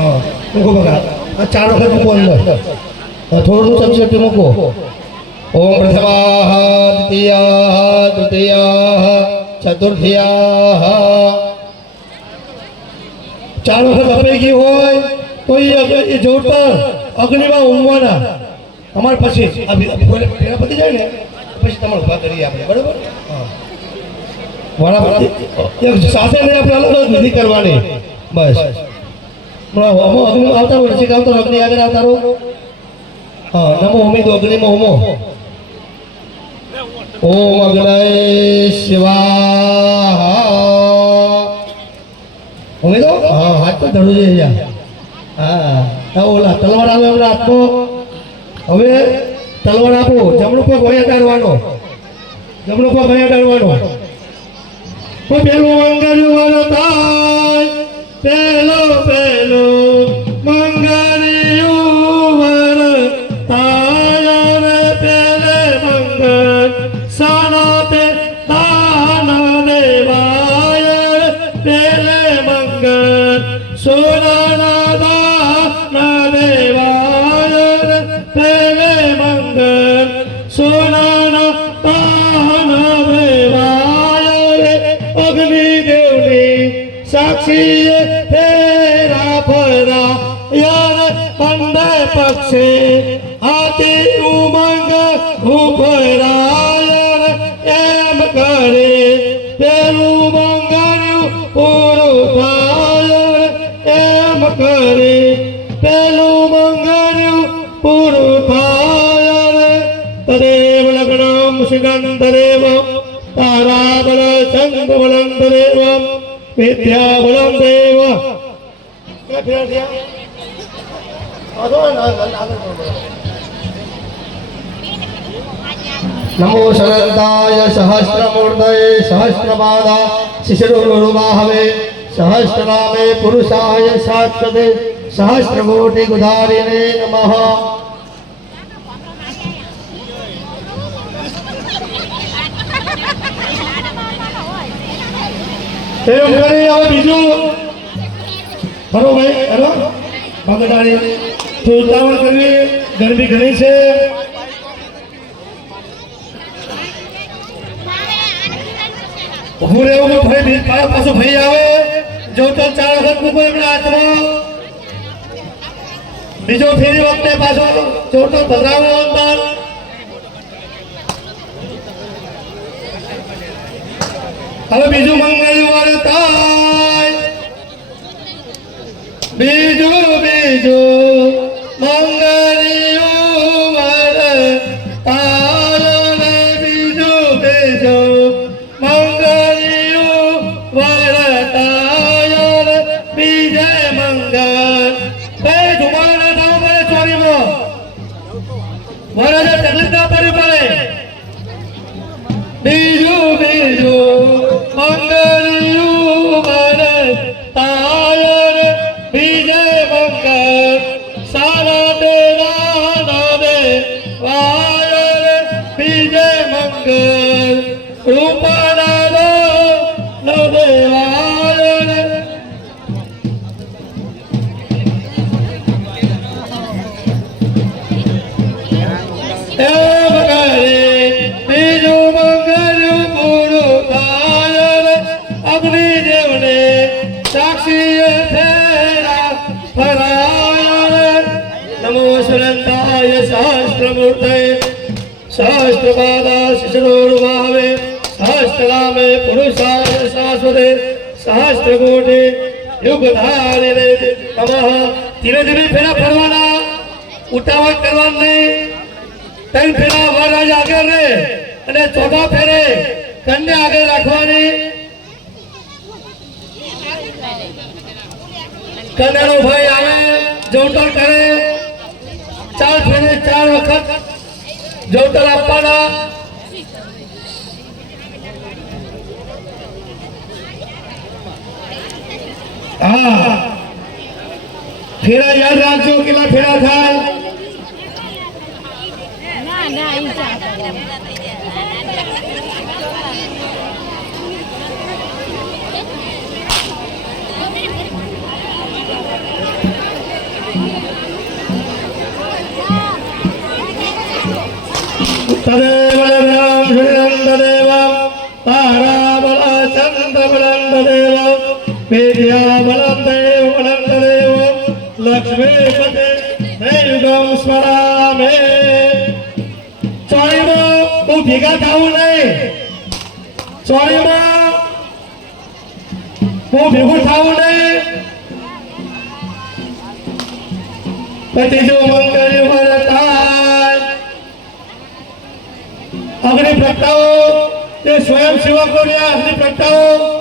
हां मूको बघा चार वखत मूको अंदर थोडं चमचटी मूको ओम प्रथमाः द्वितीयाः तृतीयाः चतुर्थीयाः चार वखत अपैकी होय तो ये जोतर अग्निમાં ઉમવાના તમાર પછી પેલા પતી જાય ને પછી તમારે ઉભા કરીએ આપણે બરાબર હા વાળા એક સાથે ને આપણે અલગ અલગ વિધિ કરવાની બસ હોમો અગ્નિ આવતા હોય છે આવતો અગ્નિ આગળ આવતા રહો હા નમો હોમી તો અગ્નિમાં હોમો ઓમ અગ્નય શિવાહ હોમી તો હા હાથ તો ધડું છે જા હા ઓલા તલવાર આવે એમના હાથનો હવે તલવાર આપો જમણો પગ વયા ડાળવાનો જમણો પગ વયા ડાળવાનો પેલો મંગળ્યું વરતાય પેલો પેલો મંગળ્યું વરતાય રે પેલે મંગળ સાના પે દાન દેવાય પેલે મંગળ સોનાના દાન દેવાય પેલે મંગળ સોનાના દાન દેવાય અગ્નિદેવની સાક્ષીએ ફેરા ફરા યાર પંડે પક્ષે હાથી ઉમંગ ઉભરાય એમ કરે પેલું મંગળ્યું પૂરું થાય એમ કરે પેલું મંગળ્યું પૂરું થાય તદેવ લગ્નમ સિગંધરેવ તારાબલ ચંદ્રબલમ તદેવ વિદ્યાબલમ દેવ नमो शरदाय सहस्रमूर्तये सहस्रपादा शिशिरोरुबाहवे सहस्रनामे पुरुषाय साक्षते सहस्रकोटिगुधारिणे नमः एवं करे अब बीजू बरो भाई हेलो भगदारी तो उतावળ કરવી ગરમી ઘણી છે ઉભું રહેવું ભાઈ પાછો ભાઈ આવે જો તો ચાર વખત મૂકો એમના હાથમાં બીજો ફેરી વખતે પાછો જો તો ભરાવો અંદર હવે બીજું મંગળ્યું વરતાય બીજું બીજું મંગળ્યું વરતાય ને બીજું બીજું મંગળ્યું વરતાય બીજે મંગળ બે ધુમાડા ના પડે ચોરીમાં વરજે તકલીફ ના પડી પડે બીજું બીજું મંગળ્યું વરતાય બીજે મંગળ સારા દેવા નવે વાય બીજે મંગળ રૂપના નવે વાય એમ કરે બીજું મંગળ્યું પૂરું થાય અગ્નિદેવને સાક્ષીએ ફેરા ફરાય નમો સુનંદાય સહસ્રમૂર્તये सहस्रपादा शिशिरोरुबाहवे सहस्रनामे पुरुषाय शाश्वते सहस्रकोटि युगधारिणे नमः धीरे धीरे फेरा फरवाना उठावट करवाना नहीं तीन फेरा वरराज आगे रे અને ચોથા ફેરે કન્યા આગળ રાખવાની કન્યાનો ભાઈ આવે જોતર કરે ચાર ફેરે ચાર વખત जोतर आपवाना हाँ फेरा याद रखो केला फेरा थाय ना ना तदेव लग्नं श्रीनन्ददेवं ताराबलं चन्द्रबलं तदेव विद्याबलं देवबलं तदेव लक्ष्मीपते देवगं स्मरामि ચોરીમાં બહુ ભેગા થવું નહીં ચોરીમાં બહુ ભેગું થવું નહીં ત્રીજું મંગળ વરતાય અગ્નિ પ્રગટાવો જે સ્વયં સેવકો રહ્યા અગ્નિ પ્રગટાવો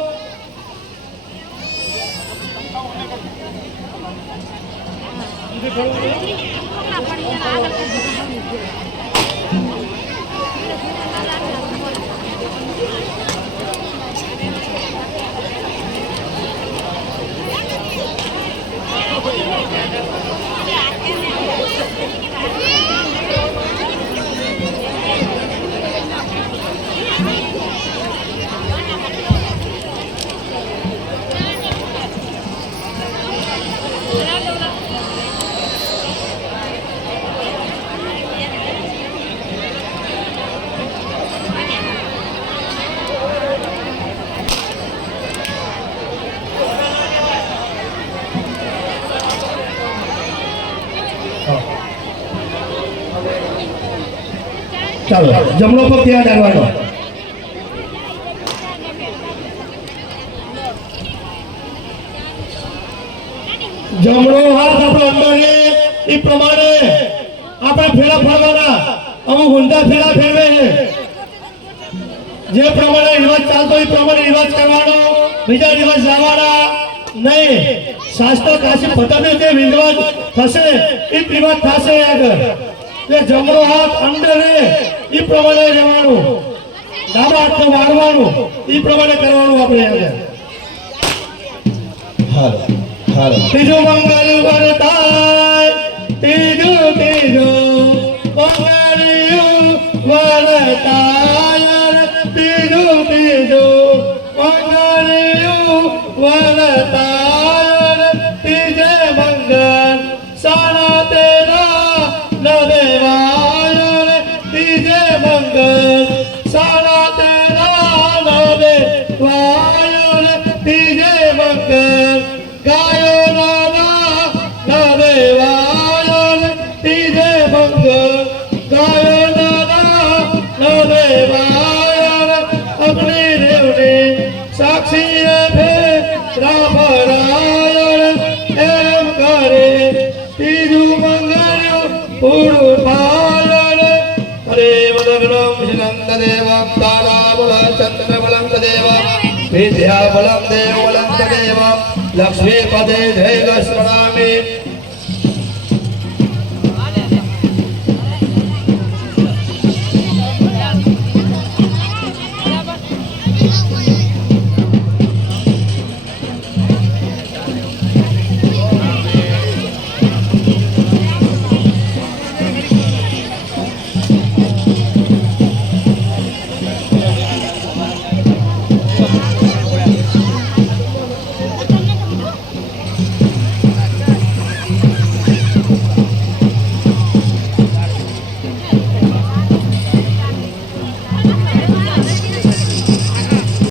ચાલો જમણો પગ ત્યાં ડાળવાનો જમણો હાથ આપણો અંદર એ પ્રમાણે આપણે ફેરા ફરવાના અમુક ઊંધા ફેરા ફેરવે જે પ્રમાણે રિવાજ ચાલતો એ પ્રમાણે રિવાજ કરવાનો બીજા રિવાજ લાવવાના નહીં શાસ્ત્ર કાશી પદ્ધતિ જે રિવાજ થશે એ રિવાજ થશે આગળ એટલે જમણો હાથ અંદર એ પ્રમાણે જવાનું ડાબા હાથને વાળવાનું એ પ્રમાણે કરવાનું આપણે આગળ હાલો હાલો ત્રીજું મંગળ વરતાય ત્રીજું મંગળિયું વરતાય ત્રીજું મંગળિયું વરતાય ત્રીજે મંગળ સાડા તેરા નદેવાય ત્રીજે મંગળ સાડા તેરા નદેવાય ત્રીજે મંગળ ગાયો નાના નદેવાય ત્રીજે મંગળ ગાયો નાના નદેવાય અગ્નિ દેવની સાક્ષી રાભરાય એમ કરે ત્રીજું મંગળ પૂરું થાય હરે વલગ્નમ શ્રીનંદદેવમ તારાબલં ચંદ્રબલં તદેવમ વિદ્યાબલં દેવબલં તદેવમ લક્ષ્મીપદે જય સ્મરામિ